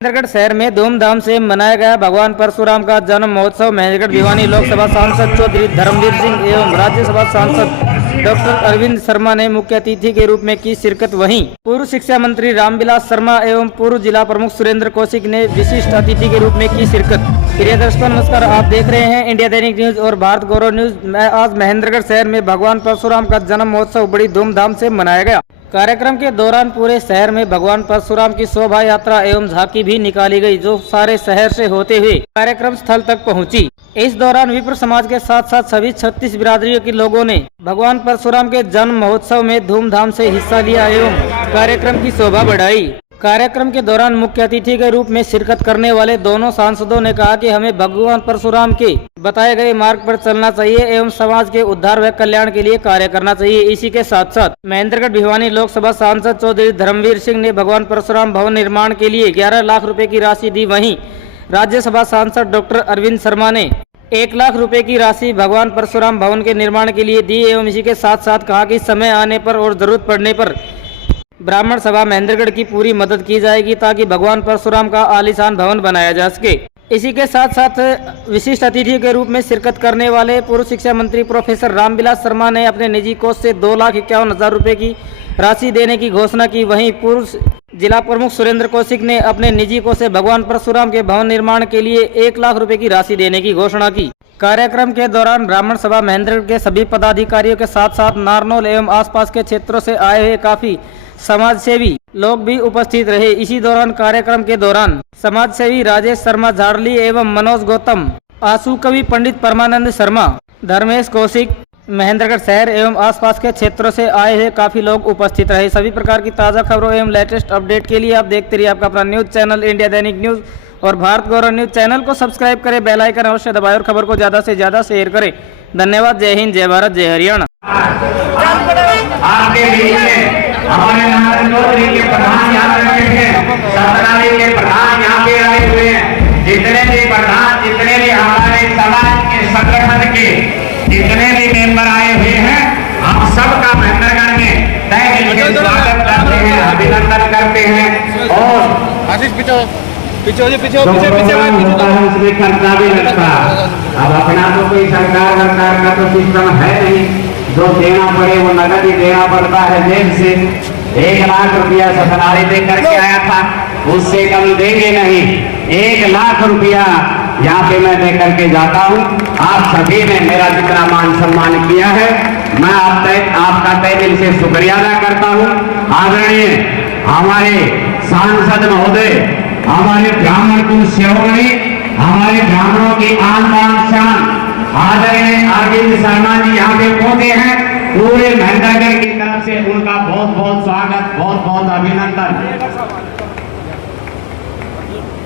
महेंद्रगढ़ शहर में धूमधाम से मनाया गया भगवान परशुराम का जन्म महोत्सव। महेंद्रगढ़ भिवानी लोकसभा सांसद चौधरी धर्मवीर सिंह एवं राज्यसभा सांसद डॉक्टर अरविंद शर्मा ने मुख्य अतिथि के रूप में की शिरकत। वहीं पूर्व शिक्षा मंत्री रामविलास शर्मा एवं पूर्व जिला प्रमुख सुरेंद्र कौशिक ने विशिष्ट अतिथि के रूप में की शिरकत। प्रिय दर्शकों नमस्कार, आप देख रहे हैं इंडिया दैनिक न्यूज और भारत गौरव न्यूज। आज महेंद्रगढ़ शहर में भगवान परशुराम का जन्म महोत्सव बड़ी धूमधाम से मनाया गया। कार्यक्रम के दौरान पूरे शहर में भगवान परशुराम की शोभा यात्रा एवं झांकी भी निकाली गई, जो सारे शहर से होते हुए कार्यक्रम स्थल तक पहुंची। इस दौरान विप्र समाज के साथ साथ सभी 36 बिरादरियों के लोगों ने भगवान परशुराम के जन्म महोत्सव में धूमधाम से हिस्सा लिया एवं कार्यक्रम की शोभा बढ़ाई। कार्यक्रम के दौरान मुख्य अतिथि के रूप में शिरकत करने वाले दोनों सांसदों ने कहा कि हमें भगवान परशुराम के बताए गए मार्ग पर चलना चाहिए एवं समाज के उद्धार व कल्याण के लिए कार्य करना चाहिए। इसी के साथ साथ महेंद्रगढ़ भिवानी लोकसभा सांसद चौधरी धर्मवीर सिंह ने भगवान परशुराम भवन निर्माण के लिए 11 लाख रुपए की राशि दी। वहीं राज्यसभा सांसद डॉक्टर अरविंद शर्मा ने 1 लाख रुपए की राशि भगवान परशुराम भवन के निर्माण के लिए दी एवं इसी के साथ साथ कहा कि समय आने पर और जरूरत पड़ने पर ब्राह्मण सभा महेंद्रगढ़ की पूरी मदद की जाएगी ताकि भगवान परशुराम का आलीशान भवन बनाया जा सके। इसी के साथ साथ विशिष्ट अतिथि के रूप में शिरकत करने वाले पूर्व शिक्षा मंत्री प्रोफेसर रामविलास शर्मा ने अपने निजी कोष से 2,51,000 रुपए की राशि देने की घोषणा की। वहीं पूर्व जिला प्रमुख सुरेंद्र कौशिक ने अपने निजी कोष से भगवान परशुराम के भवन निर्माण के लिए 1 लाख रुपए की राशि देने की घोषणा की। कार्यक्रम के दौरान ब्राह्मण सभा महेंद्रगढ़ के सभी पदाधिकारियों के साथ साथ नारनौल एवं आसपास के क्षेत्रों से आए हुए काफी समाज सेवी लोग भी उपस्थित रहे। इसी दौरान कार्यक्रम के दौरान समाज सेवी राजेश शर्मा झाड़ली एवं मनोज गौतम, आशु कवि पंडित परमानंद शर्मा, धर्मेश कौशिक, महेंद्रगढ़ शहर एवं आसपास के क्षेत्रों से आए हुए काफी लोग उपस्थित रहे। सभी प्रकार की ताज़ा खबरों एवं लेटेस्ट अपडेट के लिए आप देखते रहिए आपका अपना न्यूज चैनल इंडिया दैनिक न्यूज और भारत गौरव न्यूज। चैनल को सब्सक्राइब करें, बेल आइकन अवश्य दबाएं और खबर को ज्यादा से ज्यादा शेयर करें। धन्यवाद। जय हिंद, जय भारत, जय हरियाणा। हमारे नारायण चौधरी के प्रधान यहाँ बैठे हैं, सतनाली के प्रधान यहाँ पे आए हुए हैं। जितने भी प्रधान, जितने भी हमारे समाज के संगठन के जितने भी मेंबर आए हुए हैं, हम सबका महेंद्रगढ़ में तहे दिल से स्वागत करते हैं, अभिनंदन करते हैं। और आशीष पीछे इसमें खर्चा भी लगता। अब अपना तो कोई सरकार का तो सिस्टम है नहीं, जो देना पड़े वो नगद ही देना पड़ता है जेब से। 1 लाख रुपया सतनाली दे करके आया था, उससे कम देंगे नहीं। 1 लाख रुपया यहाँ पे मैं दे करके जाता हूँ। आप सभी ने मेरा जितना मान सम्मान किया है, मैं आपका तहे दिल से शुक्रिया अदा करता हूँ। आदरणीय हमारे सांसद महोदय, हमारे ब्राह्मण कुल शिरोमणि, हमारे ब्राह्मणों की आन बान शान आदरणीय अरविंद शर्मा जी यहाँ पे पहुंचे हैं। पूरे महेंद्रगढ़ की तरफ से उनका बहुत बहुत स्वागत, बहुत बहुत अभिनंदन।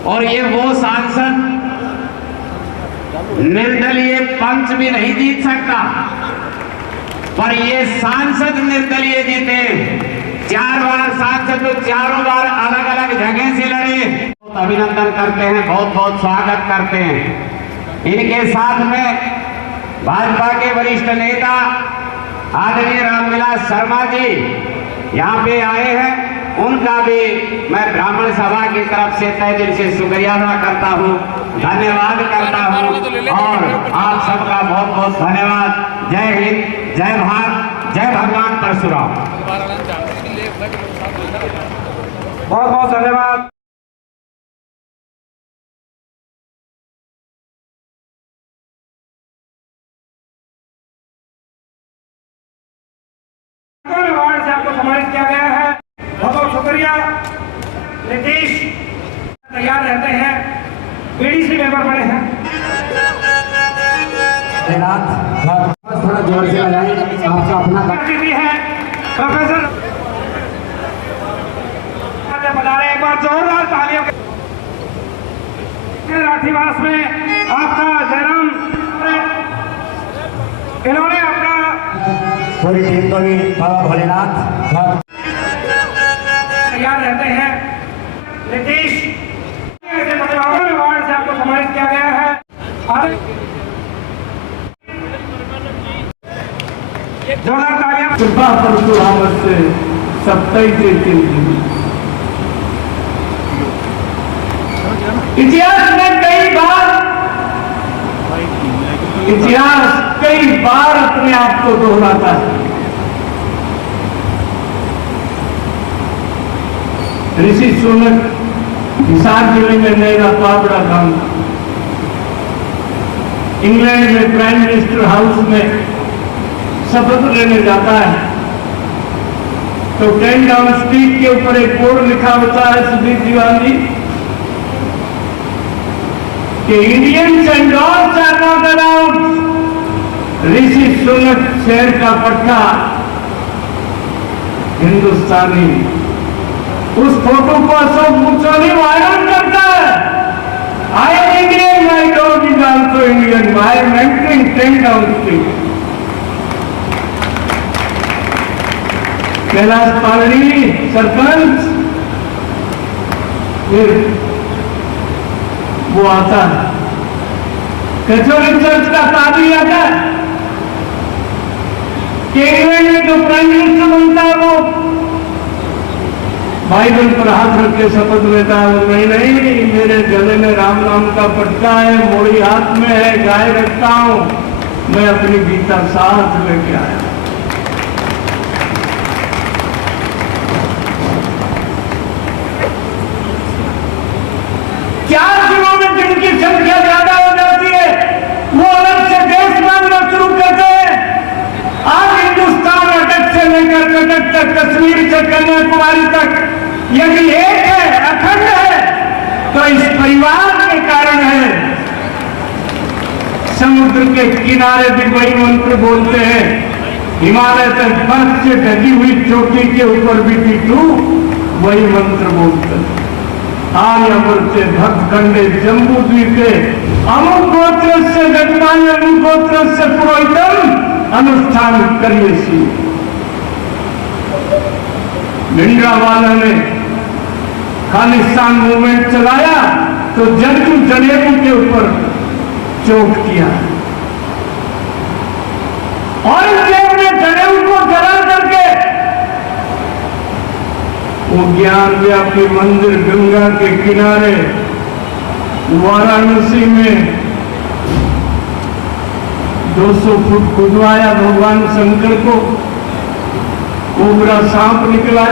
और ये वो सांसद निर्दलीय पंच भी नहीं जीत सकता, पर ये सांसद निर्दलीय जीते। 4 बार सांसद तो 4 बार अलग अलग जगह से लड़े। अभिनंदन करते हैं, बहुत बहुत स्वागत करते हैं। इनके साथ में भाजपा के वरिष्ठ नेता आदरणीय रामविलास शर्मा जी यहाँ पे आए हैं। उनका भी मैं ब्राह्मण सभा की तरफ से तहे दिल से शुक्रिया अदा करता हूँ, धन्यवाद करता हूँ। और आप सबका बहुत बहुत धन्यवाद। जय हिंद, जय भारत, जय भगवान परशुराम। बहुत बहुत धन्यवाद। से आपको सम्मानित किया गया है, बहुत बहुत शुक्रिया। नीतीश तैयार रहते हैं, बीडीसी मेंबर बने हैं। थोड़ा जोर से आपका अपना है प्रोफेसर बता रहे, एक बार जोरदार तालियों के राठीवास में आपका जन्म। इन्होंने अपना पूरी टीम को भी बाबा भोलेनाथ तैयार रहते हैं। नीतीश अवार्ड से आपको सम्मानित किया गया है। जोरदार तालियां। कृपा परशुराम से सप्तई इतिहास कई बार अपने आप को दोहराता है। ऋषि सुनक हिसार जिले में मेरा पाबड़ा गांव, इंग्लैंड में प्राइम मिनिस्टर हाउस में शपथ लेने जाता है तो 10 डाउन स्ट्रीट के ऊपर एक बोर्ड लिखा होता है सुधीर दीवानी कि Indians and dogs are not allowed. Rishi Sunak शहर का पट्टा हिंदुस्तानी, उस फोटो को अशोक मुचौली वायरल करता है। I am Indian, my dog is also Indian, I am entering 10 down street. Kailash Paldi sarpanch, फिर वो आता है, कैथोलिक चर्च का पादरी आता है कि इंग्लैंड में जो प्राइम मिनिस्टर बनता है वो बाइबल पर हाथ रख के शपथ लेता है, नहीं नहीं मेरे गले में राम नाम का पट्टा है, मोड़ी हाथ में है, गाय रखता हूं, मैं अपनी गीता साथ लेके आया। चार दिनों में जिनकी संख्या ज्यादा हो जाती है वो अलग से देश मांगना शुरू करते हैं। आज हिंदुस्तान अटक से लेकर कटक तक, कश्मीर से कन्याकुमारी तक यदि एक है, अखंड है, तो इस परिवार के कारण है। समुद्र के किनारे भी वही मंत्र बोलते हैं, हिमालय तक बर्फ से ढकी हुई चोटी के ऊपर भी टीटू वही मंत्र बोलते हैं। आर्यवर्त से भक्त खंडे जम्बू द्वीपे अमुक गोत्र से गजमान, अमुक गोत्र से पुरोहितम अनुष्ठान करिए सी। भिंडरावाला ने खालिस्तान मूवमेंट चलाया तो जंतु जनेऊ के ऊपर चोट किया। औरंगजेब ने जनेऊ को जला करके वो ज्ञान व्यापी मंदिर गंगा के किनारे वाराणसी में 200 फुट खुदवाया भगवान शंकर को, कोबरा सांप निकला।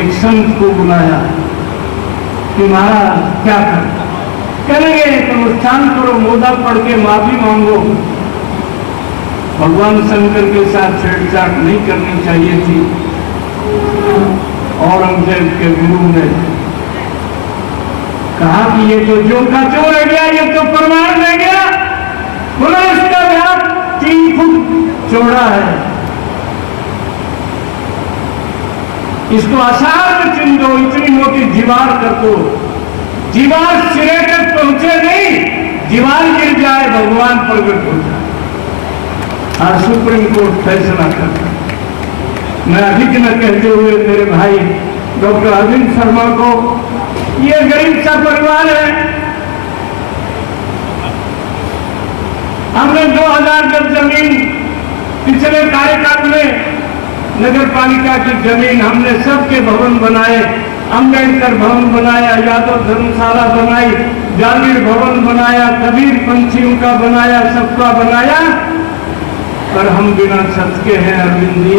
एक संत को बुलाया कि महाराज क्या कर, करेंगे तुम अनुष्ठान करो, मोदा पढ़ के माफी मांगो। भगवान शंकर के साथ छेड़छाड़ नहीं करनी चाहिए थी। औरंगजेब के गुरु ने कहा कि ये तो जो का जो रह गया, ये तो प्रमाण रह गया, बोला इसका व्याप 3 फुट चौड़ा है, इसको आसार में चिन्ह दो, इतनी मोटी दीवार कर दो, दीवार सिरे तक पहुंचे नहीं, दीवार गिर जाए, भगवान प्रकट हो जाए। आज सुप्रीम कोर्ट फैसला करता। मैं अधिक न कहते हुए मेरे भाई डॉक्टर अरविंद शर्मा को, ये गरीब सा परिवार है, हमने 2000 गज जमीन पिछले कार्यकाल में नगर पालिका की जमीन हमने सबके भवन बनाए, अम्बेडकर भवन बनाया, यादव धर्मशाला बनाई, जागीर भवन बनाया, कबीर पंछियों का बनाया, सबका बनाया, पर हम बिना छत के हैं। अरविंद जी,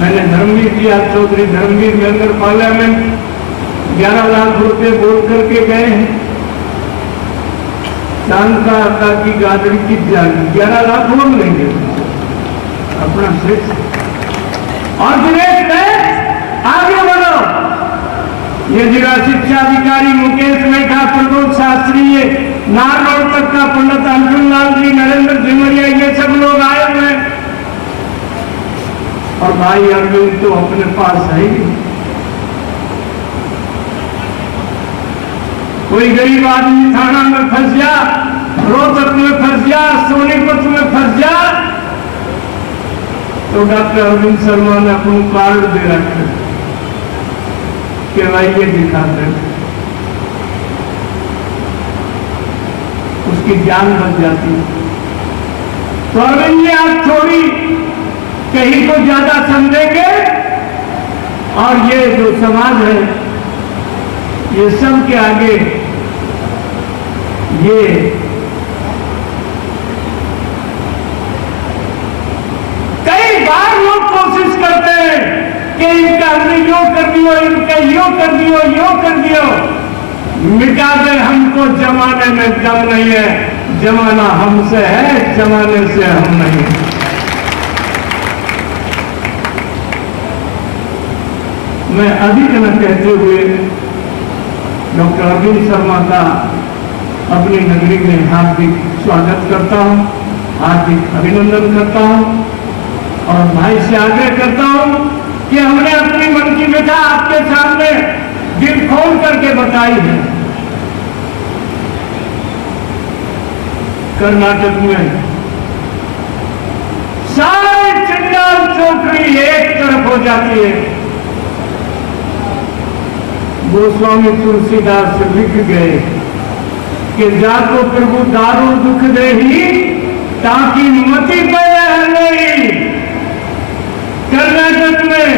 मैंने धर्मवीर किया, चौधरी धर्मवीर मेंबर पार्लियामेंट 11 लाख रुपए बोल करके गए हैं। शांता का की गाजरी की जागी 11 लाख बोल लेंगे अपना श्रेष्ठ। और दिनेश में आगे बढ़ो, ये जिला शिक्षा अधिकारी मुकेश मेघा, प्रबोध शास्त्री, ये नार रोड तक का पंडित अर्जुन लाल जी, नरेंद्र सिमरिया, ये सब लोग आए हुए हैं। और भाई अरविंद तो अपने पास है ही। कोई गरीब आदमी थाना में फंस जा, रोहतक में फंस जा, सोनीपत में फंस जा, तो डॉक्टर अरविंद शर्मा ने अपना कार्ड दे रखे कि भाई ये दिखाते, उसकी जान बच जाती। तो अरविंद जी आप थोड़ी कहीं को ज्यादा समझेंगे और ये जो समाज है, ये सब के आगे ये कई बार लोग कोशिश करते हैं कि इनका हमने यो कर दियो, इनका यो कर दियो, यो कर दियो, मिटा दे, हमको जमाने में दम नहीं है, जमाना हमसे है, जमाने से हम नहीं। मैं अधिक न कहते हुए डॉक्टर अरविंद शर्मा का अपनी नगरी में हार्दिक स्वागत करता हूं, हार्दिक अभिनंदन करता हूं और भाई से आग्रह करता हूं कि हमने अपनी मन की व्यथा आपके सामने दिल खोल करके बताई है। कर्नाटक में सारी चंडाल चौकड़ी एक तरफ हो जाती है। गोस्वामी तुलसीदास लिख गए कि जाको प्रभु दारू दुख दे ही ताकि मति पे नहीं। कर्नाटक में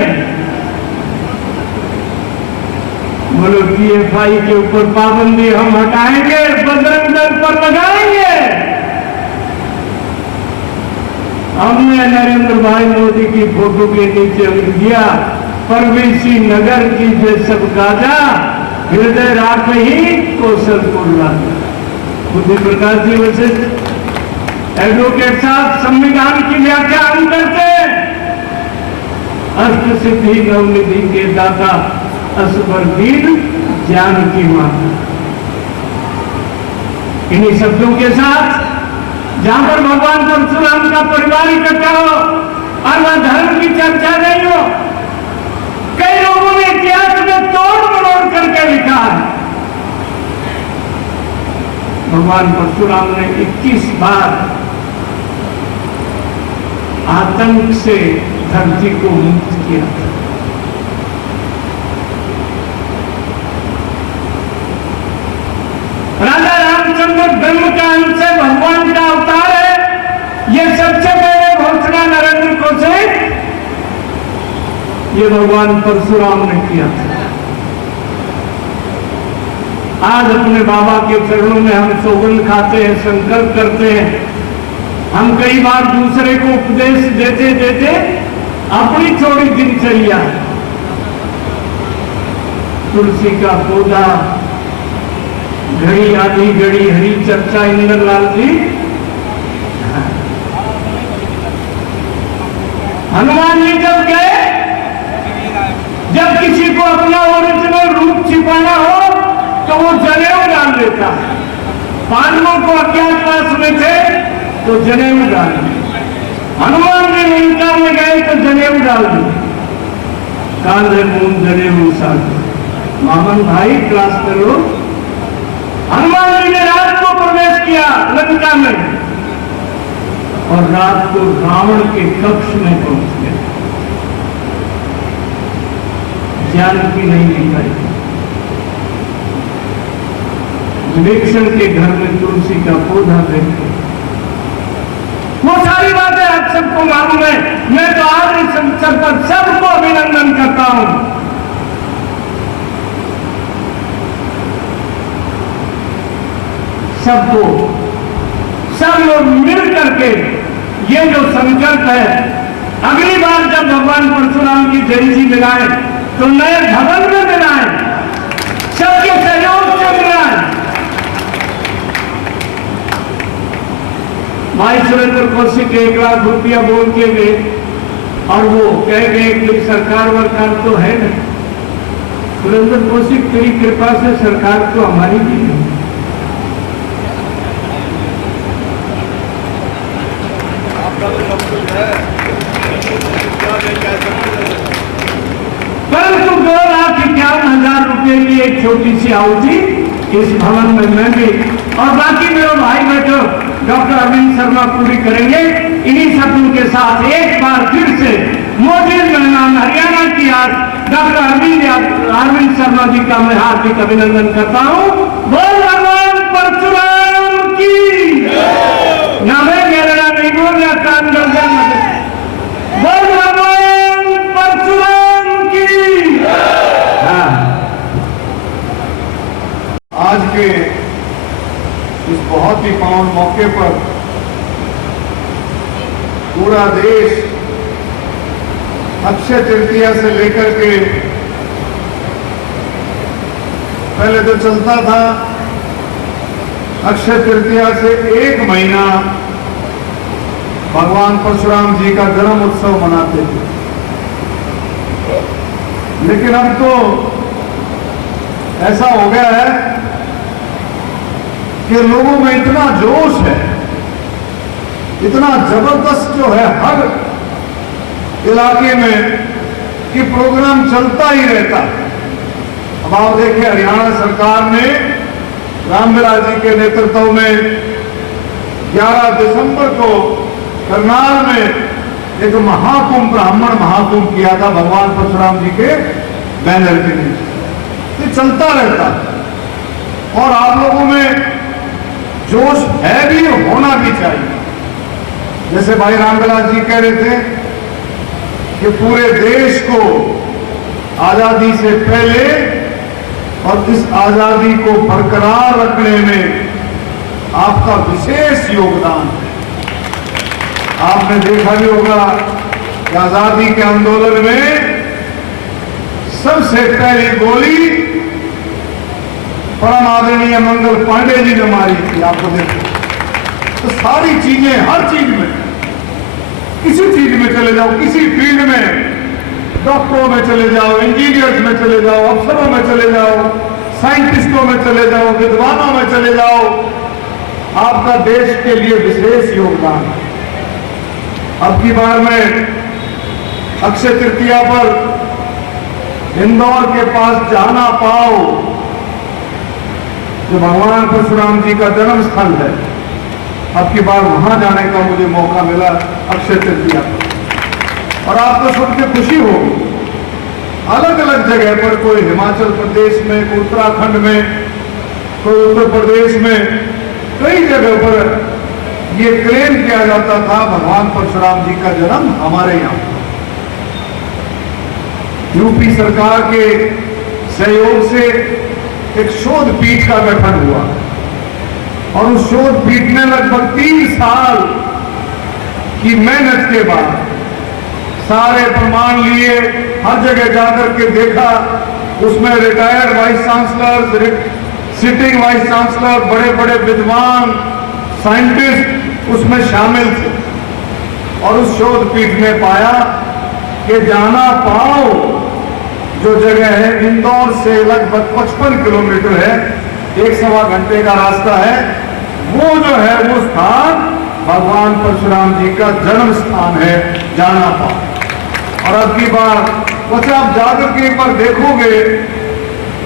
बोलो PFI के ऊपर पाबंदी हम हटाएंगे, बजरंग दल पर लगाएंगे। हमने नरेंद्र भाई मोदी की फोटो के नीचे लिख दिया, परवेशी नगर की जे सब गाजा, हृदय राख ही कौशलपुर राजा। बुद्धि प्रकाश जी वशिष्ठ एडवोकेट साहब संविधान की व्याख्या हम करते, अष्ट सिद्धि नवनिधि के दाता असबर दीन ज्ञान की माता। इन्हीं शब्दों के साथ जहां पर भगवान परशुराम का परिवार इकट्ठा हो और वह धर्म की चर्चा नहीं हो, कई लोगों ने इतिहास में तोड़ मरोड़ करके लिखा है। भगवान परशुराम ने 21 बार आतंक से धरती को मुक्त किया था। राजा रामचंद्र ब्रह्म का अंश है, भगवान का अवतार है। ये सबसे पहले घोषणा नरेंद्र को से ये भगवान परशुराम ने किया था। आज अपने बाबा के चरणों में हम सौगंध खाते हैं, संकल्प करते हैं। हम कई बार दूसरे को उपदेश देते देते अपनी छोड़ी दिनचर्या, तुलसी का पौधा, घड़ी आधी घड़ी हरी चर्चा, इंद्रलाल जी, हनुमान जी जब गए, जब किसी को अपना ओरिजिनल रूप छिपाना हो तो वो जनेऊ डाल देता है। पांडवों को अज्ञातवास में थे तो जनेऊ डाल दिए, हनुमान जी लंका में गए तो जनेऊ डाल दिए। कांधे मून जनेऊ साथ मामन भाई क्लास करो। हनुमान जी ने रात को प्रवेश किया लंका में और रात को रावण के कक्ष में पहुंच गए। ज्ञान की नहीं दिखाई। विवेक्षण के घर में तुलसी का पौधा देखते, वो सारी बातें आप सबको मालूम है। मैं तो आज इस अवसर पर सबको अभिनंदन करता हूं। सबको, सब लोग मिल करके ये जो संकल्प है, अगली बार जब भगवान परशुराम की जयंती मिलाए तो नए भवन में मिलाए, सबके सहयोग से मिलाए। भाई सुरेंद्र कौशिक 1 लाख रुपया बोल के गए और वो कह गए कि सरकार वरकार तो है नहीं। सुरेंद्र कौशिक तेरी कृपा से सरकार तो हमारी भी है। परंतु 2,51,000 रुपए की एक छोटी सी आहुति इस भवन में मैं भी और बाकी मेरे भाई बेटो डॉक्टर अरविंद शर्मा पूरी करेंगे। इन्हीं शब्दों के साथ एक बार फिर से मोदी मेहमान हरियाणा की आज डॉक्टर अरविंद शर्मा जी का मैं हार्दिक अभिनंदन करता हूं। बोल भगवान परशुराम की ना मैं केरला नहीं बोल रहा, कान बोल भगवान परशुराम की। बहुत ही पावन मौके पर पूरा देश अक्षय तृतीया से लेकर के पहले तो चलता था, अक्षय तृतीया से 1 महीना भगवान परशुराम जी का जन्म उत्सव मनाते थे। लेकिन अब तो ऐसा हो गया है कि लोगों में इतना जोश है, इतना जबरदस्त जो है हर इलाके में, कि प्रोग्राम चलता ही रहता है। अब आप देखिए, हरियाणा सरकार ने रामविलास जी के नेतृत्व में 11 दिसंबर को करनाल में एक महाकुंभ, ब्राह्मण महाकुंभ किया था भगवान परशुराम जी के बैनर के नीचे। ये चलता रहता है और आप लोगों में जोश है भी, होना भी चाहिए। जैसे भाई रामविलास जी कह रहे थे कि पूरे देश को आजादी से पहले और इस आजादी को बरकरार रखने में आपका विशेष योगदान है। आपने देखा भी होगा कि आजादी के आंदोलन में सबसे पहली गोली परम आदरणीय मंगल पांडे जी ने मारी थी। आपको देखो तो सारी चीजें, हर चीज में, किसी चीज में चले जाओ, किसी फील्ड में, डॉक्टरों में चले जाओ, इंजीनियर्स में चले जाओ, अफसरों में चले जाओ, साइंटिस्टों में चले जाओ, विद्वानों में चले जाओ, आपका देश के लिए विशेष योगदान है। अब की बार में अक्षय तृतीया पर इंदौर के पास जाना पाओ, जो भगवान परशुराम जी का जन्म स्थल है, अब की बार वहां जाने का मुझे मौका मिला अक्षय तृतीया पर। और आपको सुन के खुशी होगी, अलग अलग जगह पर, कोई हिमाचल प्रदेश में, कोई उत्तराखंड में, कोई उत्तर प्रदेश में, कई जगह पर ये क्लेम किया जाता था भगवान परशुराम जी का जन्म हमारे यहाँ। यूपी सरकार के सहयोग से एक शोध पीठ का गठन हुआ और उस शोध पीठ ने लगभग 3 साल की मेहनत के बाद सारे प्रमाण लिए, हर जगह जाकर के देखा। उसमें retired vice chancellor, sitting vice chancellor, बड़े बड़े विद्वान, साइंटिस्ट उसमें शामिल थे और उस शोध पीठ ने पाया कि जाना पाओ जो जगह है, इंदौर से लगभग 55 किलोमीटर है, 1-1.25 घंटे का रास्ता है, वो जो है वो स्थान भगवान परशुराम जी का जन्म स्थान है, जाना पाओ। और अब की बार बस आप जाकर के एक बार देखोगे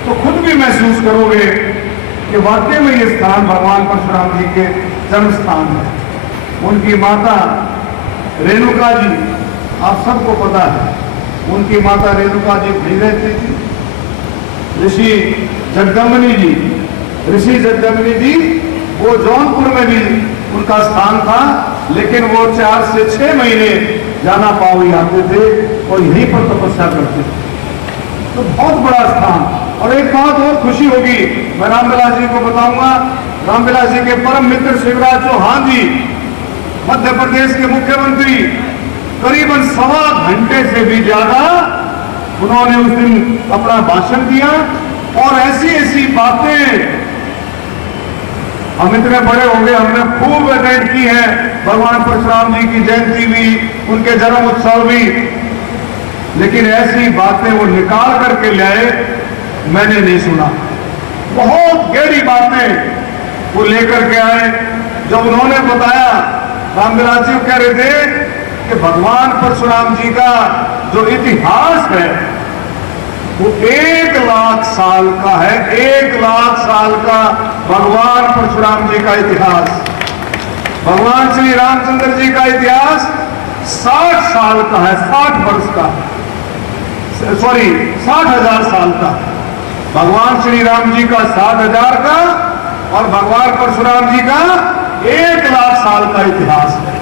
तो खुद भी महसूस करोगे कि वाकई में ये स्थान भगवान परशुराम जी के जन्म स्थान है। उनकी माता रेणुका जी, आप सबको पता है, उनकी माता रेणुका जी भी रहती थी। ऋषि जगदम्बिनी जी वो जौनपुर में भी उनका स्थान था, लेकिन वो 4 से 6 महीने जाना पाओ ही आते थे और यहीं पर तपस्या करते थे। तो बहुत बड़ा स्थान। और एक बात और खुशी होगी, मैं रामविलास जी को बताऊंगा, रामविलास जी के परम मित्र शिवराज चौहान जी, मध्य प्रदेश के मुख्यमंत्री, करीबन 1.25 घंटे से भी ज्यादा उन्होंने उस दिन अपना भाषण दिया और ऐसी ऐसी बातें, हम इतने बड़े हो गए, हमने खूब अटेंड की है, भगवान परशुराम जी की जयंती भी, उनके जन्म उत्सव भी, लेकिन ऐसी बातें वो निकाल करके लाए मैंने नहीं सुना। बहुत गहरी बातें वो लेकर के आए। जब उन्होंने बताया, रामविलास जी कह रहे थे कि भगवान परशुराम जी का जो इतिहास है वो 1 लाख साल का है, 1 लाख साल का भगवान परशुराम जी का इतिहास। भगवान श्री रामचंद्र जी का इतिहास 60 साल का है, 60 वर्ष का, 60,000 साल का। भगवान श्री राम जी का 60,000 का और भगवान परशुराम जी का 1 लाख साल का इतिहास है।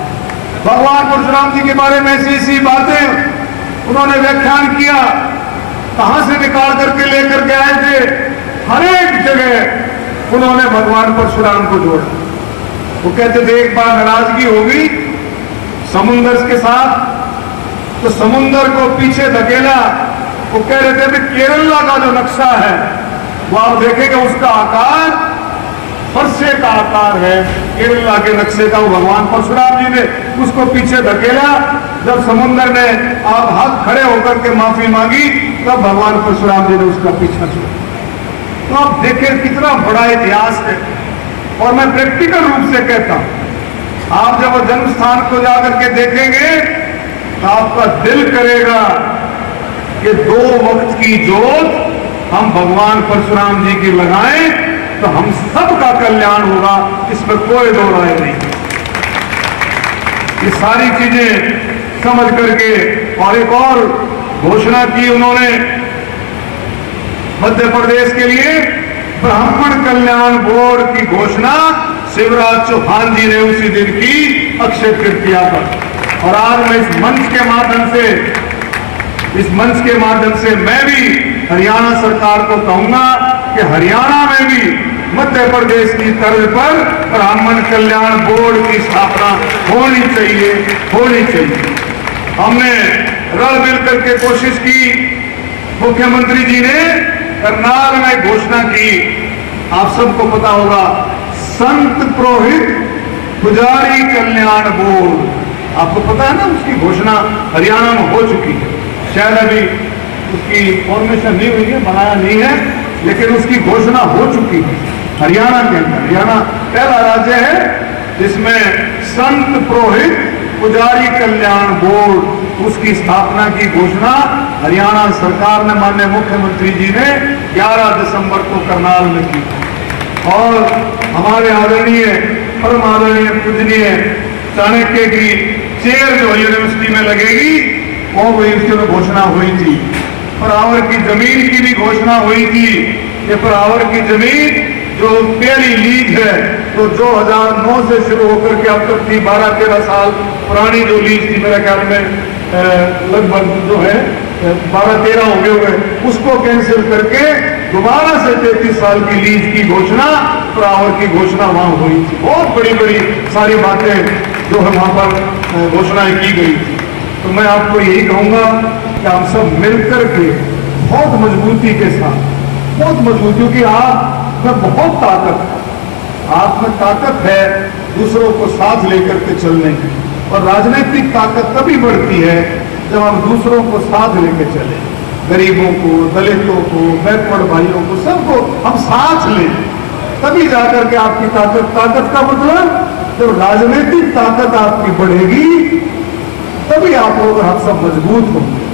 भगवान परशुराम जी के बारे में ऐसी ऐसी बातें उन्होंने व्याख्यान किया, कहां से निकाल करके लेकर के आए थे, हर एक जगह उन्होंने भगवान परशुराम को जोड़ा। वो कहते थे एक बार नाराजगी हो गई समुंदर के साथ, तो समुंदर को पीछे धकेला। वो कह रहे थे केरला का जो नक्शा है वो आप देखेंगे उसका आकार फरसे का आकार है, केरला के नक्शे का। वो भगवान परशुराम जी ने उसको पीछे धकेला। जब समुंदर ने आप हाथ खड़े होकर के माफी मांगी तब भगवान परशुराम जी ने उसका पीछा छोड़ा। तो आप देखें कितना बड़ा इतिहास है। और मैं प्रैक्टिकल रूप से कहता हूं, आप जब वो जन्म स्थान को जाकर के देखेंगे तो आपका दिल करेगा कि 2 वक्त की जोत हम भगवान परशुराम जी की लगाएं तो हम सबका कल्याण होगा, इसमें कोई दो राय नहीं। ये सारी चीजें समझ करके और एक और घोषणा की उन्होंने मध्य प्रदेश के लिए ब्राह्मण कल्याण बोर्ड की घोषणा शिवराज चौहान जी ने उसी दिन की अक्षय तृतीया पर। और आज मैं इस मंच के माध्यम से मैं भी हरियाणा सरकार को कहूंगा कि हरियाणा में भी मध्य प्रदेश की तर्ज पर ब्राह्मण कल्याण बोर्ड की स्थापना होनी चाहिए। हमने रल मिल करके कोशिश की। मुख्यमंत्री जी ने करनाल में घोषणा की, आप सबको पता होगा, संत पुरोहित पुजारी कल्याण बोर्ड। आपको पता है ना, उसकी घोषणा हरियाणा में हो चुकी है। शायद अभी उसकी फॉर्मेशन नहीं हुई है, बनाया नहीं है, लेकिन उसकी घोषणा हो चुकी है हरियाणा के अंदर। हरियाणा पहला राज्य है जिसमें संत पुरोहित पुजारी कल्याण बोर्ड उसकी स्थापना की घोषणा हरियाणा सरकार ने, माननीय मुख्यमंत्री जी ने 11 दिसंबर को करनाल में की। और हमारे आदरणीय परम आदरणीय पूजनीय चाणक्य की चेयर जो यूनिवर्सिटी में लगेगी वो यूनिवर्सिटी में घोषणा हुई थी। परावर की जमीन की भी घोषणा हुई थी। ये परावर की जमीन जो पहली लीज है तो 2009 से शुरू होकर के अब तक की 12-13 साल पुरानी जो लीज थी, मेरे ख्याल में लगभग जो है 12-13 हो गए हुए, उसको कैंसिल करके दोबारा से 33 साल की लीज की घोषणा, परावर की घोषणा वहां हुई थी। बहुत बड़ी बड़ी सारी बातें जो है वहां पर घोषणाएं की गई थी। तो मैं आपको यही कहूंगा कि हम सब मिलकर के बहुत मजबूती के साथ, बहुत मजबूती, क्योंकि आप में बहुत ताकत है, आप में ताकत है दूसरों को साथ लेकर के चलने की। और राजनीतिक ताकत तभी बढ़ती है जब हम दूसरों को साथ लेकर चले, गरीबों को, दलितों को, बैकवर्ड भाइयों को, सबको हम साथ लें, तभी जाकर के आपकी ताकत का मतलब जब राजनीतिक ताकत आपकी बढ़ेगी तभी आप लोग हम सब मजबूत होंगे।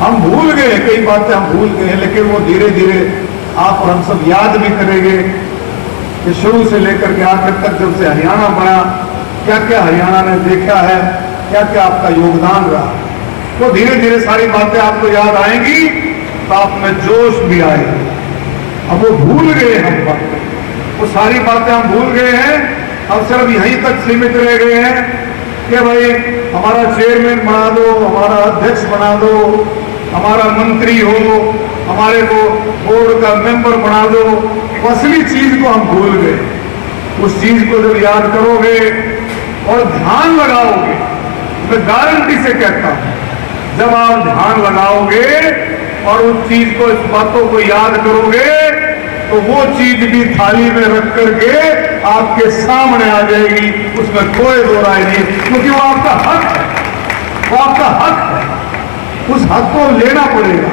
हम भूल गए, कई बातें हम भूल गए, लेकिन वो धीरे धीरे आप और हम सब याद भी करेंगे कि शुरू से लेकर के आखिर तक जब से हरियाणा बना, क्या क्या हरियाणा ने देखा है, क्या क्या आपका योगदान रहा। तो धीरे धीरे सारी बातें आपको याद आएंगी तो आप में जोश भी आएगा। अब वो भूल गए हम बातें, वो सारी बातें हम भूल गए हैं। अब सिर्फ यहीं तक सीमित रह गए हैं कि भाई हमारा चेयरमैन बना दो, हमारा अध्यक्ष बना दो, हमारा मंत्री हो, हमारे को बोर्ड का मेंबर बना दो। असली चीज को हम भूल गए। उस चीज को जब याद करोगे और ध्यान लगाओगे, मैं गारंटी से कहता हूं, जब आप ध्यान लगाओगे और उस चीज को, इस बातों को याद करोगे तो वो चीज भी थाली में रख करके आपके सामने आ जाएगी, उसमें कोई दो राय नहीं, क्योंकि वो आपका हक है, वो आपका हक है। उस हक को लेना पड़ेगा।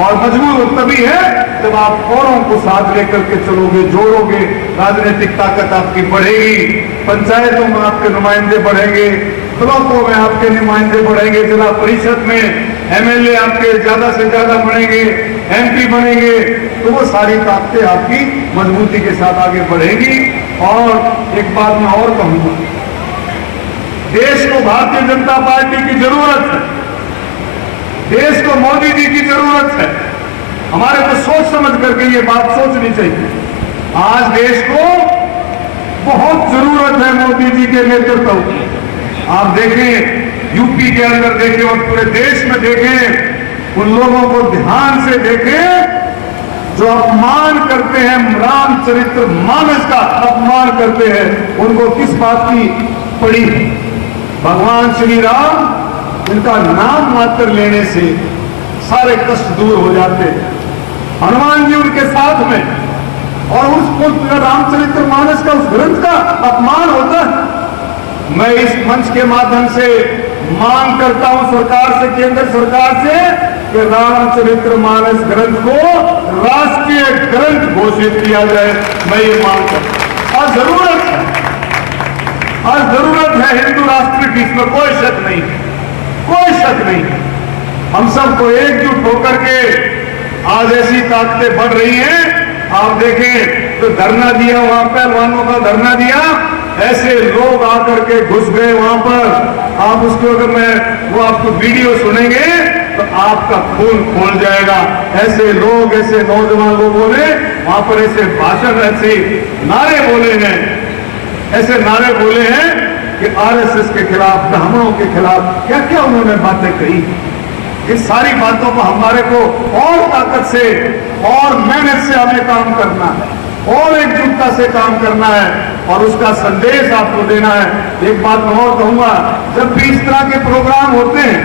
और मजबूत तभी है जब आप औरों को साथ लेकर के चलोगे, जोड़ोगे, राजनीतिक ताकत आपकी बढ़ेगी, पंचायतों में आपके नुमाइंदे बढ़ेंगे, ब्लॉकों में आपके नुमाइंदे बढ़ेंगे, जिला परिषद में एमएलए आपके ज्यादा से ज्यादा बनेंगे, एमपी बनेंगे, तो वो सारी ताकतें आपकी मजबूती के साथ आगे बढ़ेगी। और एक बात मैं और कहूंगा, देश को भारतीय जनता पार्टी की जरूरत है, देश को मोदी जी की जरूरत है। हमारे को सोच समझ करके ये बात सोचनी चाहिए। आज देश को बहुत जरूरत है मोदी जी के नेतृत्व की। आप देखें, यूपी के अंदर देखें और पूरे देश में देखें, उन लोगों को ध्यान से देखें जो अपमान करते हैं, रामचरित्र मानस का अपमान करते हैं, उनको किस बात की पड़ी? भगवान श्री राम, इनका नाम मात्र लेने से सारे कष्ट दूर हो जाते हैं। हनुमान जी उनके साथ में, और उसको रामचरित्र मानस का, उस ग्रंथ का अपमान होता है। मैं इस मंच के माध्यम से मांग करता हूं सरकार से, केंद्र सरकार से, कि रामचरित्र मानस ग्रंथ को राष्ट्रीय ग्रंथ घोषित किया जाए। मैं ये मांग करता हूं। आज जरूरत है, आज जरूरत है हिंदू राष्ट्र की, इसमें कोई शक नहीं, कोई शक नहीं। हम सबको एकजुट होकर के, आज ऐसी ताकतें बढ़ रही हैं। आप देखें तो धरना दिया, वहां पहलवानों का धरना दिया, ऐसे लोग आकर के घुस गए वहां पर। आप उसको, अगर मैं वो आपको वीडियो सुनेंगे तो आपका खून खोल जाएगा। ऐसे लोग, ऐसे नौजवान लोग बोले वहां पर, ऐसे भाषण, ऐसे नारे बोले हैं, ऐसे नारे बोले हैं कि आरएसएस के खिलाफ, ब्राह्मणों के खिलाफ, क्या क्या उन्होंने बातें कही। इस सारी बातों को हमारे को और ताकत से और मेहनत से हमें काम करना है, और एकजुटता से काम करना है, और उसका संदेश आपको देना है। एक बात मैं और कहूंगा, जब भी इस तरह के प्रोग्राम होते हैं,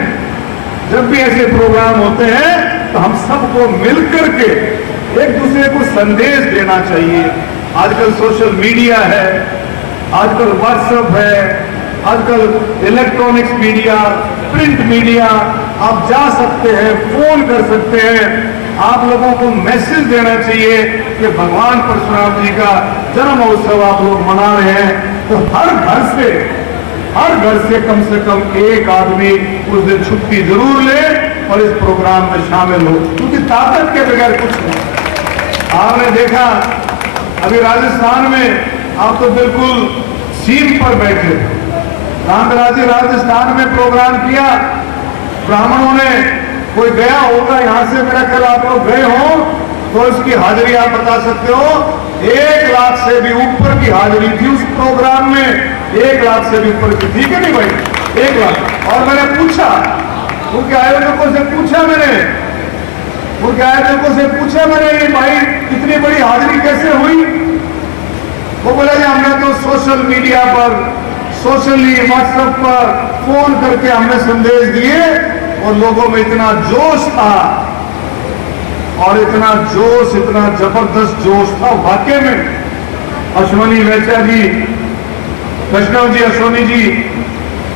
जब भी ऐसे प्रोग्राम होते हैं, तो हम सबको मिलकर के एक दूसरे को संदेश देना चाहिए। आजकल सोशल मीडिया है, आजकल व्हाट्सएप है, आजकल इलेक्ट्रॉनिक्स मीडिया, प्रिंट मीडिया, आप जा सकते हैं, फोन कर सकते हैं। आप लोगों को मैसेज देना चाहिए कि भगवान परशुराम जी का जन्म उत्सव आप लोग मना रहे हैं, तो हर घर से कम एक आदमी उस दिन छुट्टी जरूर ले और इस प्रोग्राम में शामिल हो, क्योंकि ताकत के बगैर कुछ नहीं। आपने देखा अभी राजस्थान में, आप तो बिल्कुल सीम पर बैठे। रामविलास जी राजस्थान में प्रोग्राम किया, ब्राह्मणों ने, कोई गया होगा यहाँ से, मेरा ख्याल आप लोग गए हो तो इसकी हाजिरी आप बता सकते हो। 1 लाख से भी ऊपर की हाजिरी थी उस प्रोग्राम में, 1 लाख से भी ऊपर की, ठीक है नहीं भाई, 1 लाख। और मैंने पूछा उनके आयोजकों से, ये भाई इतनी बड़ी हाजिरी कैसे हुई? वो बोले हमने तो सोशल मीडिया पर, सोशली व्हाट्सएप पर फोन करके हमने संदेश दिए, और लोगों में इतना जोश था, और इतना जबरदस्त जोश था। वाकई में अश्वनी वैद्य जी, वैष्णव जी, अश्वनी जी,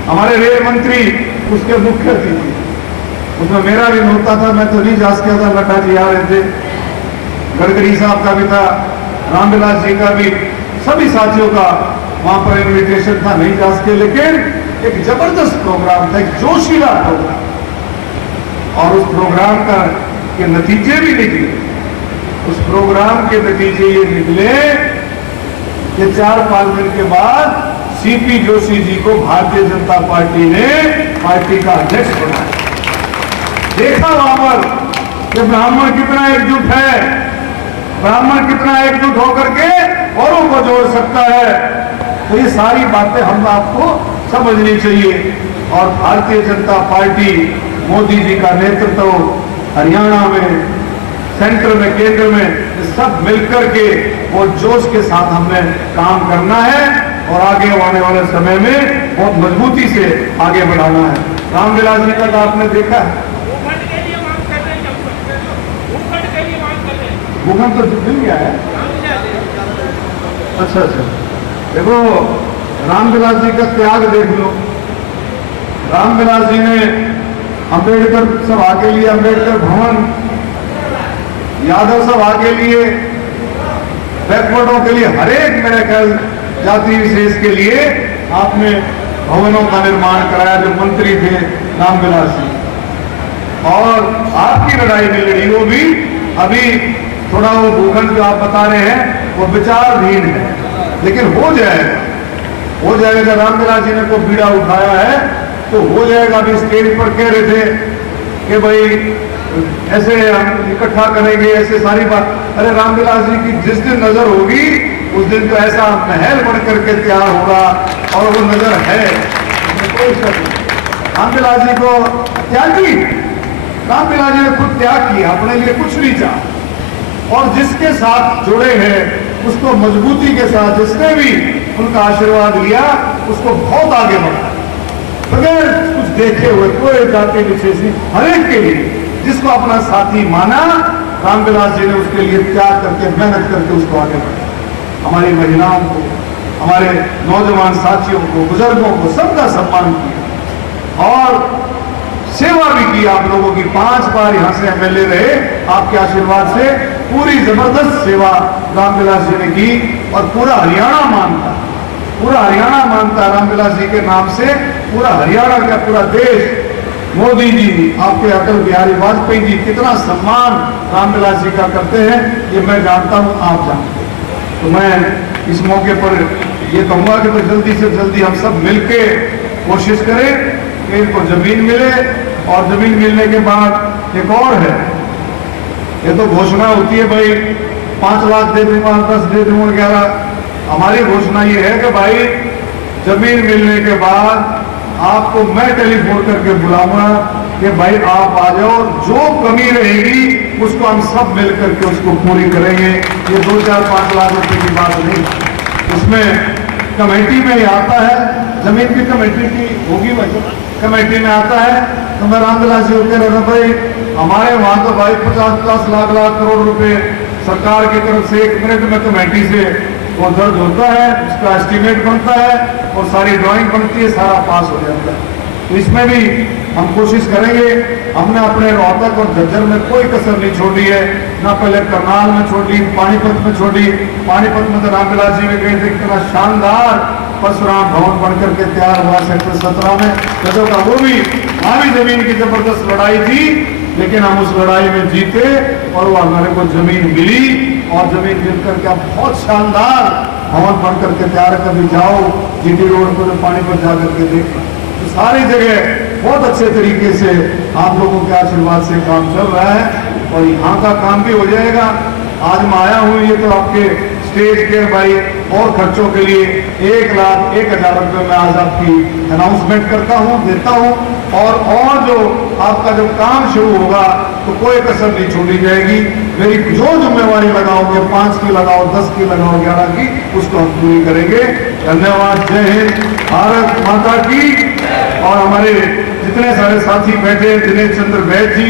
हमारे रेल मंत्री, उसके मुख्य अतिथि, उसमें मेरा भी होता था, मैं तो नहीं जा सका था, नड्डा जी आ रहे थे, गडकरी साहब का भी था, रामविलास जी का भी, सभी साथियों का वहां पर इन्विटेशन था, नहीं जा सके। लेकिन एक जबरदस्त प्रोग्राम था, एक जोशीला प्रोग्राम, और उस प्रोग्राम का के नतीजे भी निकले। उस प्रोग्राम के नतीजे ये निकले कि 4-5 दिन के बाद सीपी जोशी जी को भारतीय जनता पार्टी ने पार्टी का अध्यक्ष बनाया। देखा वहां पर कि ब्राह्मण कितना एकजुट है, ब्राह्मण कितना एकजुट होकर के औरों को जोड़ सकता है। तो ये सारी बातें हम आपको समझनी चाहिए। और भारतीय जनता पार्टी, मोदी जी का नेतृत्व हरियाणा में, सेंटर में, केंद्र में, सब मिलकर के वो जोश के साथ हमने काम करना है, और आगे आने वाले समय में बहुत मजबूती से आगे बढ़ाना है। रामविलास जी का आपने देखा है, भूखंड तो मिल गया है। अच्छा, देखो रामविलास जी का त्याग देख लो। रामविलास जी ने अंबेडकर सभा के लिए अंबेडकर भवन, यादव सभा के लिए, बैकवर्डों के लिए, हर एक मेरे ख्याल जाति विशेष के लिए आपने भवनों का निर्माण कराया, जो मंत्री थे रामविलास जी। और आपकी लड़ाई में लड़ी, वो भी अभी थोड़ा वो भूखंड जो आप बता रहे हैं वो विचारधीन है, लेकिन हो जाएगा। जब रामविलास जी ने को बीड़ा उठाया है तो हो जाएगा। अभी स्टेज पर कह रहे थे कि भाई ऐसे हम इकट्ठा करेंगे, ऐसे सारी बात। अरे रामविलास जी की जिस दिन नजर होगी उस दिन तो ऐसा महल बन करके तैयार होगा, और वो नजर है, कोई शक नहीं। रामविलास जी को त्यागी, रामविलास जी ने खुद त्याग किया, अपने लिए कुछ नहीं चाहा। और जिसके साथ जुड़े हैं उसको मजबूती के साथ, जिसने भी उनका आशीर्वाद लिया उसको बहुत आगे बढ़ा, बगैर कुछ देखे हुए, कोई जाति विशेष नहीं, हर एक के लिए जिसको अपना साथी माना, रामविलास जी ने उसके लिए त्याग करके, मेहनत करके उसको आगे बढ़ाया। हमारी महिलाओं को, हमारे नौजवान साथियों को, बुजुर्गों को, सबका सम्मान किया और सेवा भी की आप लोगों की। 5 बार यहाँ से एमएलए रहे, आपके आशीर्वाद से पूरी जबरदस्त सेवा रामविलास जी ने की और पूरा हरियाणा मानता, पूरा हरियाणा मानता रामविलास जी के नाम से, पूरा हरियाणा का पूरा देश। मोदी जी, आपके अटल बिहारी वाजपेयी जी कितना सम्मान रामविलास जी का करते हैं ये मैं जानता हूं, आप जानते हैं। तो मैं इस मौके पर ये कहूंगा कि तो जल्दी से जल्दी हम सब मिलके कोशिश करें कि इनको जमीन मिले, और जमीन मिलने के बाद एक और है, ये तो घोषणा होती है भाई 5 लाख दे दूंगा, 10 दे दूंगा, 11। हमारी घोषणा ये है कि भाई जमीन मिलने के बाद आपको मैं टेलीफोन करके बुलाऊंगा कि भाई आप आ जाओ, जो कमी रहेगी उसको हम सब मिल करके उसको पूरी करेंगे। ये 2, 4, 5 लाख रुपए की बात नहीं, उसमें कमेटी में ही आता है, जमीन की कमेटी की होगी भाई, कमेटी में आता है। तो मैं रामविलास जी होते रहना भाई, हमारे वहां तो भाई 50 लाख करोड़ रुपए सरकार की तरफ से 1 मिनट में कमेटी से वो दर्ज होता है, उसका एस्टीमेट बनता है और सारी ड्राइंग बनती है, सारा पास हो जाता है। तो इसमें भी हम कोशिश करेंगे। हमने अपने रोहतक और झज्जर में कोई कसर नहीं छोड़ी है, ना पहले करनाल में छोड़ी, पानीपत में छोड़ी। पानीपत में तो रामविलास जी भी गए थे, कितना शानदार परशुराम भवन बनकर के तैयार हुआ सेक्टर 17 में, गजब का। वो भी वहां भी जमीन की जबरदस्त लड़ाई थी, लेकिन हम उस लड़ाई में जीते और वो हमारे को जमीन मिली, और जमीन मिलकर के बहुत शानदार भवन बन करके तैयार। कभी जाओ जीटी रोड पर, पानीपत जाकर के देखो, तो सारी जगह बहुत अच्छे तरीके से आप लोगों के आशीर्वाद से काम चल रहा है और यहाँ का काम भी हो जाएगा। आज मैं आया हूँ, ये तो आपके स्टेज के भाई और खर्चों के लिए 1,01,000 रुपये मैं आज आपकी अनाउंसमेंट करता हूँ, देता हूँ। और जो आपका जब काम शुरू होगा तो कोई कसर नहीं छोड़ी जाएगी। मेरी जो जिम्मेवारी लगाओगे, 5 की लगाओ, 10 की लगाओ, 11 की, उसको हम पूरी करेंगे। धन्यवाद। जय हिंद, भारत माता की। और हमारे जितने सारे साथी बैठे, दिनेश चंद्र वैद जी,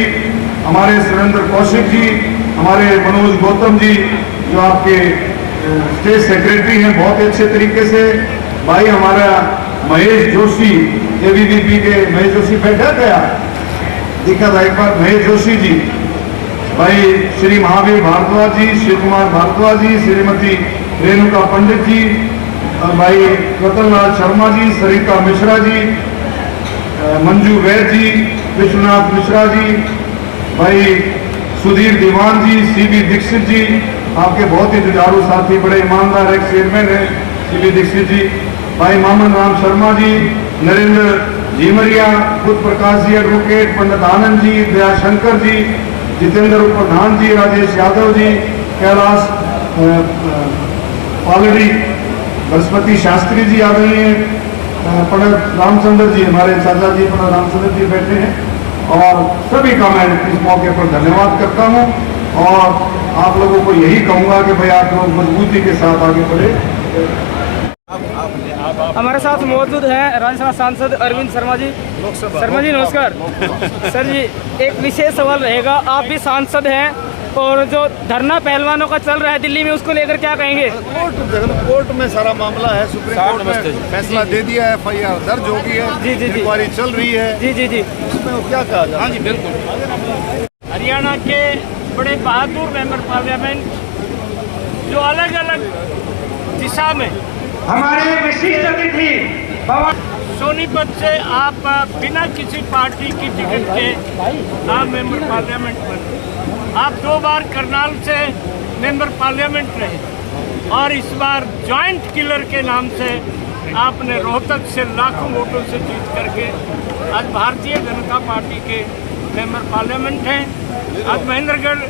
हमारे सुरेंद्र कौशिक जी, हमारे मनोज गौतम जी जो आपके स्टेट सेक्रेटरी हैं बहुत अच्छे तरीके से, भाई हमारा महेश जोशी, एबीवीपी के महेश जोशी बैठा गया, दिक्कत है एक बार, महेश जोशी जी, भाई श्री महावीर भारद्वाज जी, शिव कुमार भारद्वाज जी, श्रीमती रेणुका पंडित जी, भाई रतनलाल शर्मा जी, सरिता मिश्रा जी, मंजू वैद जी, विश्वनाथ मिश्रा जी, भाई सुधीर दीवान जी, सीबी दीक्षित जी, आपके बहुत ही जुझारू साथी, बड़े ईमानदार एक चेयरमैन है सीबी दीक्षित जी, भाई मामन राम शर्मा जी, नरेंद्र झीमरिया, बुद्ध प्रकाश जी एडवोकेट, पंडित आनंद जी, दयाशंकर जी, जितेंद्र प्रधान जी, राजेश यादव जी, कैलाश पालड़ी, बृहस्पति शास्त्री जी आ रही हैं, पंडित रामचंद्र जी, हमारे चाचा जी पंडित रामचंद्र जी बैठे हैं, और सभी का मैं इस मौके पर धन्यवाद करता हूं। और आप लोगों को यही कहूंगा कि भाई आप लोग मजबूती के साथ आगे बढ़े। हमारे साथ मौजूद हैं राज्यसभा सांसद अरविंद शर्मा जी। शर्मा जी नमस्कार। सर जी, एक विशेष सवाल रहेगा, आप भी सांसद हैं और जो धरना पहलवानों का चल रहा है दिल्ली में, उसको लेकर क्या कहेंगे? कोर्ट में सारा मामला है, सुप्रीम कोर्ट में फैसला दे दिया है, FIR दर्ज हो गई है, जी जी जी, इंक्वायरी चल रही है। जी जी जी, उसमें क्या कहा जाए? हाँ जी बिल्कुल। हरियाणा के बड़े बहादुर मेंबर पार्लियामेंट जो अलग अलग दिशा में, हमारे विशिष्ट अतिथि सोनीपत से आप बिना किसी पार्टी की टिकट के आप मेंबर पार्लियामेंट बने। आप 2 बार करनाल से मेंबर पार्लियामेंट रहे और इस बार जॉइंट किलर के नाम से आपने रोहतक से लाखों वोटों से जीत करके आज भारतीय जनता पार्टी के मेंबर पार्लियामेंट हैं। आज महेंद्रगढ़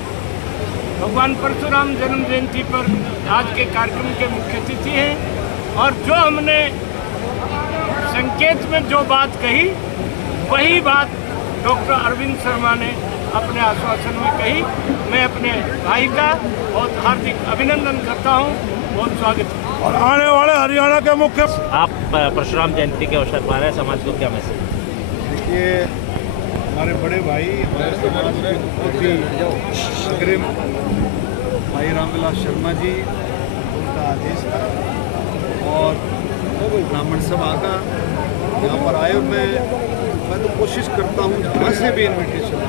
भगवान परशुराम जन्म जयंती पर आज के कार्यक्रम के मुख्य अतिथि हैं और जो हमने संकेत में जो बात कही वही बात डॉक्टर अरविंद शर्मा ने अपने आश्वासन में कही। मैं अपने भाई का बहुत हार्दिक अभिनंदन करता हूँ, बहुत स्वागत है। और आने वाले हरियाणा के मुख्य आप परशुराम जयंती के अवसर पर आए, समाज को क्या मैसेज? देखिए, हमारे बड़े भाई, हमारे समाज के बहुत ही अग्रिम भाई रामविलास शर्मा जी, उनका आदेश था और ब्राह्मण सभा का यहाँ पर आए। और मैं तो कोशिश करता हूँ जहाँ से भी इन्विटेशन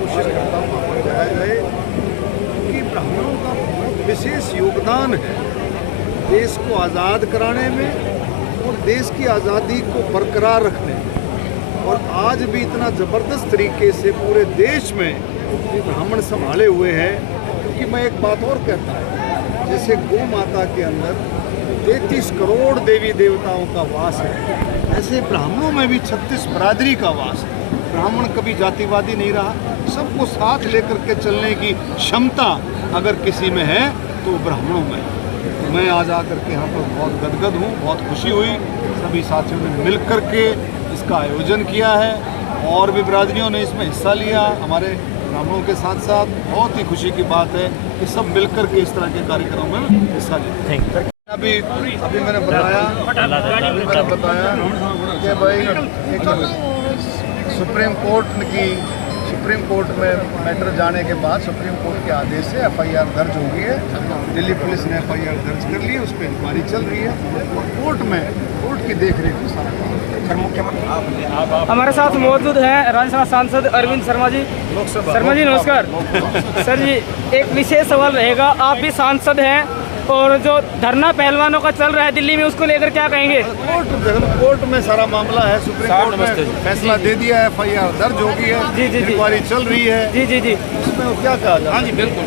कोशिश करता हूँ वहाँ पर जाया जाए, क्योंकि ब्राह्मणों का बहुत विशेष योगदान है देश को आज़ाद कराने में और देश की आज़ादी को बरकरार रखने में। और आज भी इतना ज़बरदस्त तरीके से पूरे देश में ब्राह्मण संभाले हुए हैं। क्योंकि मैं एक बात और कहता हूँ, जैसे गौ माता के अंदर 33 करोड़ देवी देवताओं का वास है, ऐसे ब्राह्मणों में भी 36 बरादरी का वास है। ब्राह्मण कभी जातिवादी नहीं रहा, सबको साथ लेकर के चलने की क्षमता अगर किसी में है तो ब्राह्मणों में। तो मैं आज आकर के यहाँ पर बहुत गदगद हूँ, बहुत खुशी हुई। सभी साथियों ने मिल कर के इसका आयोजन किया है और भी बिरादरियों ने इसमें हिस्सा लिया। हमारे ब्राह्मणों के साथ साथ बहुत ही खुशी की बात है कि सब मिलकर के इस तरह के कार्यक्रमों में हिस्सा लेते हैं। Thank you. अभी मैंने बताया कि भाई एक सुप्रीम कोर्ट में मैटर जाने के बाद सुप्रीम कोर्ट के आदेश से FIR दर्ज हो गई है। दिल्ली पुलिस ने FIR दर्ज कर ली है, उस पर इंक्वायरी चल रही है और कोर्ट की देखरेख में सारा काम। हमारे साथ मौजूद हैं राज्यसभा सांसद अरविंद शर्मा जी। शर्मा जी नमस्कार। सर जी, एक विशेष सवाल रहेगा, आप भी सांसद हैं और जो धरना पहलवानों का चल रहा है दिल्ली में, उसको लेकर क्या कहेंगे? कोर्ट में सारा मामला है, सुप्रीम कोर्ट में फैसला दे दिया है, FIR दर्ज हो गई है, जी जी जी, इंक्वायरी चल रही है। जी जी जी, इसमें क्या कहा जाए? हाँ जी बिल्कुल।